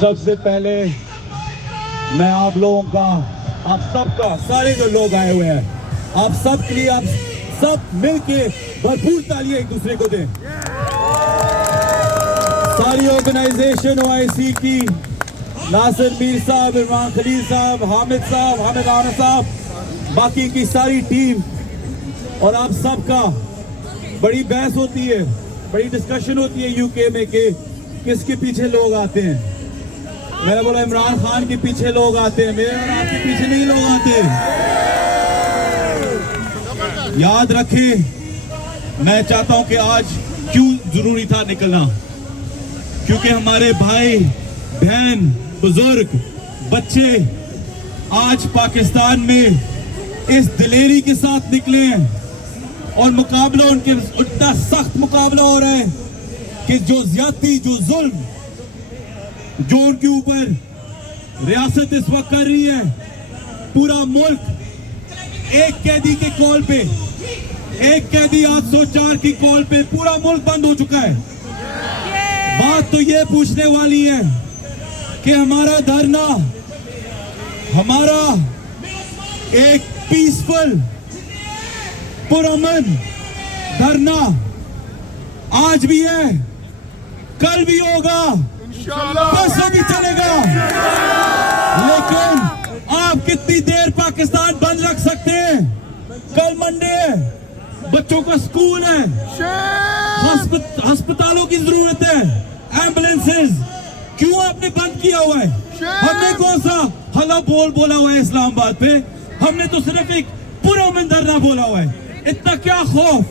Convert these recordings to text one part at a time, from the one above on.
सबसे पहले मैं आप लोगों का, आप सबका, सारे जो लोग आए हुए हैं, आप सब के लिए आप सब मिलके भरपूर तालियां एक दूसरे को दें। सारी ऑर्गेनाइजेशन ओआईसी की, नासिर मीर साहब, इमरान खलील साहब, हामिद आना साहब, बाकी की सारी टीम और आप सबका बड़ी बहस होती है, बड़ी डिस्कशन होती है यूके में कि किसके पीछे लोग आते हैं। मैंने बोला इमरान खान के पीछे लोग आते हैं, मेरे और आपके पीछे नहीं लोग आते। याद रखें, मैं चाहता हूं कि आज क्यों जरूरी था निकलना, क्योंकि हमारे भाई बहन बुजुर्ग बच्चे आज पाकिस्तान में इस दिलेरी के साथ निकले हैं और मुकाबला उनके इतना सख्त मुकाबला हो रहा है कि जो ज्यादती, जो जुल्म जो उनके ऊपर रियासत इस वक्त कर रही है, पूरा मुल्क एक कैदी के कॉल पे, एक कैदी 804 की कॉल पे पूरा मुल्क बंद हो चुका है। बात तो ये पूछने वाली है कि हमारा धरना, हमारा एक पीसफुल पुरअमन धरना आज भी है, कल भी होगा, परसों भी चलेगा, लेकिन आप कितनी देर पाकिस्तान बंद रख सकते हैं? कल मंडे है, बच्चों का स्कूल है, अस्पतालों की जरूरत है, एम्बुलेंसेस, क्यों आपने बंद किया हुआ है? हमने कौन सा हल्ला बोला हुआ है इस्लामाबाद पे? हमने तो सिर्फ एक पुरअमन धरना बोला हुआ है। इतना क्या खौफ,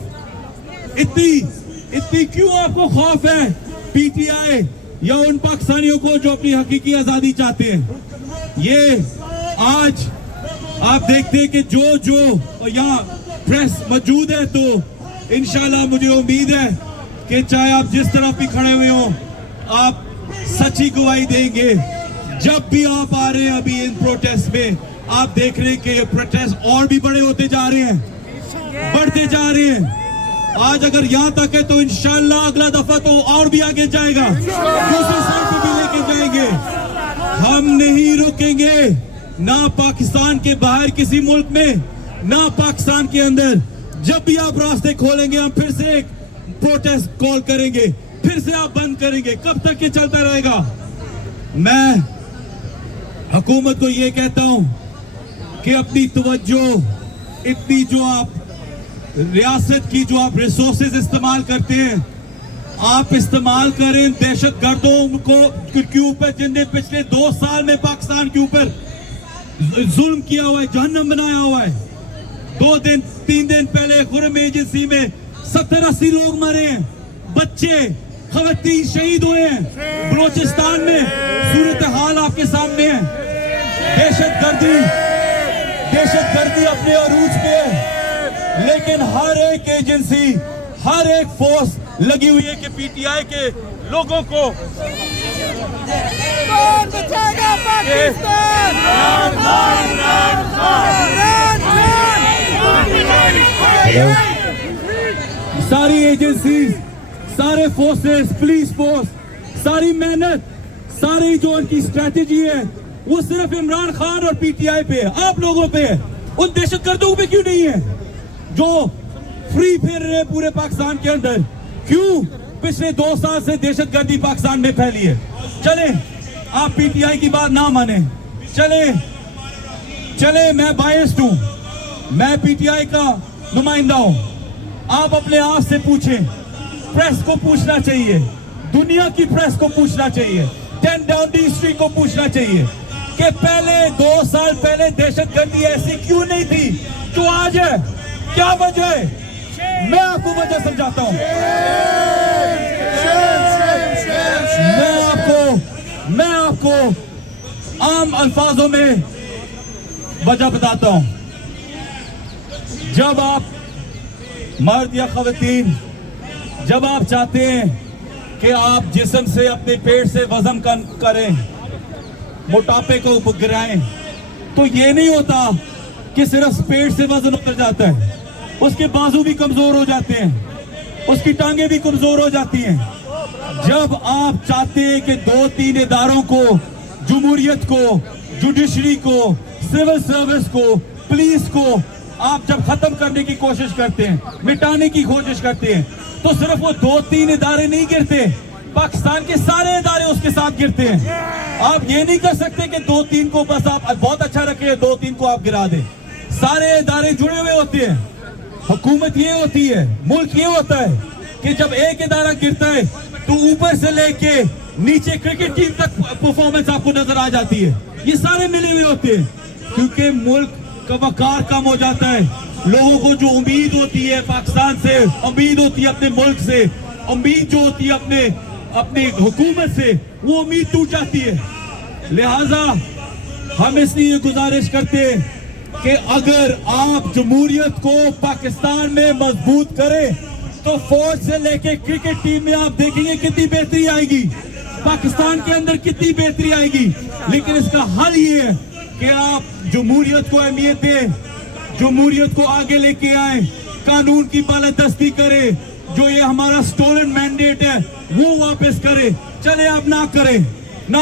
इतनी क्यों आपको खौफ है पीटीआई या उन पाकिस्तानियों को जो अपनी हकीकी आजादी चाहते हैं? ये आज आप देखते हैं कि जो यहाँ प्रेस मौजूद है, तो इंशाल्लाह मुझे उम्मीद है कि चाहे आप जिस तरफ भी खड़े हुए हो, आप सच्ची गवाही देंगे। जब भी आप आ रहे हैं अभी इन प्रोटेस्ट में, आप देख रहे हैं कि ये प्रोटेस्ट और भी बड़े होते जा रहे हैं, बढ़ते जा रहे हैं। आज अगर यहाँ तक है तो इंशाल्लाह अगला दफा तो और भी आगे जाएगा, दूसरे साइड पे भी लेके जाएंगे। हम नहीं रुकेंगे, ना पाकिस्तान के बाहर किसी मुल्क में, ना पाकिस्तान के अंदर। जब भी आप रास्ते खोलेंगे, हम फिर से एक प्रोटेस्ट कॉल करेंगे, फिर से आप बंद करेंगे। कब तक ये चलता रहेगा? मैं हुकूमत को ये कहता हूं कि अपनी तवज्जो, इतनी जो आप रियासत की जो आप रिसोर्सेज इस्तेमाल करते हैं, आप इस्तेमाल करें दहशतगर्दों को के ऊपर, जिनने पिछले 2 साल में पाकिस्तान के ऊपर जुल्म किया हुआ है, जहन्नम बनाया हुआ है। 2-3 दिन पहले खुरम एजेंसी में 70-80 लोग मरे हैं, बच्चे, खवातीन शहीद हुए हैं। बलोचिस्तान में सूरत हाल आपके सामने है। दहशतगर्दी अपने अरूज पे है, लेकिन हर एक एजेंसी, हर एक फोर्स लगी हुई है कि पीटीआई के लोगों को सारी एजेंसीज, सारे फोर्सेस, पुलिस फोर्स, सारी मेहनत, सारी जो उनकी स्ट्रेटेजी है, वो सिर्फ इमरान खान और पीटीआई पे है, आप लोगों पे है। उन दहशतगर्दों पे क्यों नहीं है जो फ्री फिर रहे पूरे पाकिस्तान के अंदर? क्यों पिछले 2 साल से दहशतगर्दी पाकिस्तान में फैली है? चले, आप पीटीआई की बात ना माने, चले मैं बायस्ड हूं, मैं पीटीआई का नुमाइंदा हूं। आप अपने आप से पूछें, प्रेस को पूछना चाहिए, दुनिया की प्रेस को पूछना चाहिए, 10 डाउनिंग स्ट्रीट को पूछना चाहिए कि पहले 2 साल पहले दहशतगर्दी ऐसी क्यों नहीं थी जो आज है? क्या वजह है? मैं आपको वजह समझाता हूं। मैं आपको आम अल्फाजों में वजह बताता हूं। जब आप मर्द या खवातीन, जब आप चाहते हैं कि आप जिस्म से, अपने पेट से वजन कम करें, मोटापे को गिराएं, तो ये नहीं होता कि सिर्फ पेट से वजन उतर जाता है, उसके बाजू भी कमजोर हो जाते हैं। उसकी टांगे भी कमजोर हो जाती हैं। जब आप चाहते हैं कि 2-3 इदारों को, जमहूरियत को, जुडिशरी को, सिविल सर्विस को, पुलिस को आप जब खत्म करने की कोशिश करते हैं, मिटाने की कोशिश करते हैं, तो सिर्फ वो 2-3 इदारे नहीं गिरते, पाकिस्तान के सारे इदारे उसके साथ गिरते हैं। आप ये नहीं कर सकते कि 2-3 को बस आप बहुत अच्छा रखे, 2-3 को आप गिरा दें। सारे इदारे जुड़े हुए होते हैं। हुकूमत ये होती है, मुल्क ये होता है कि जब एक इदारा गिरता है तो ऊपर से लेके नीचे क्रिकेट टीम तक परफॉर्मेंस आपको नजर आ जाती है। ये सारे मिले हुए होते हैं, क्योंकि मुल्क का वकार कम हो जाता है। लोगों को जो उम्मीद होती है पाकिस्तान से, उम्मीद होती है अपने मुल्क से, उम्मीद जो होती है अपने हुकूमत से, वो उम्मीद टूट जाती है। लिहाजा हम इसलिए गुजारिश करते हैं कि अगर आप जमहूरियत को पाकिस्तान में मजबूत करें तो फौज से लेके क्रिकेट टीम में आप देखेंगे कितनी बेहतरी आएगी, पाकिस्तान के अंदर कितनी बेहतरी आएगी। लेकिन इसका हल ये है कि आप जमहूरियत को अहमियत दें, जमहूरियत को आगे लेके आए, कानून की बालादस्ती करें, जो ये हमारा स्टोलन मैंडेट है वो वापस करें। चले आप ना करें,